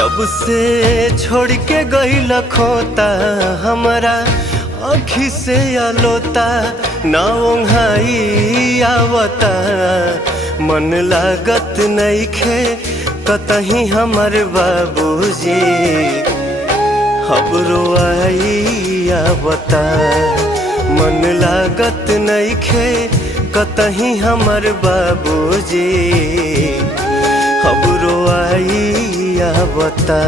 जब से छोड़ के गइल खोता हमारा आँखी से आलोता ना ओंघाई आवता मन लागत नइखे कतही हमर बाबूजी खबरो आई आवता मन लागत नइखे कतही हमर बाबूजी खबरो आई आवता।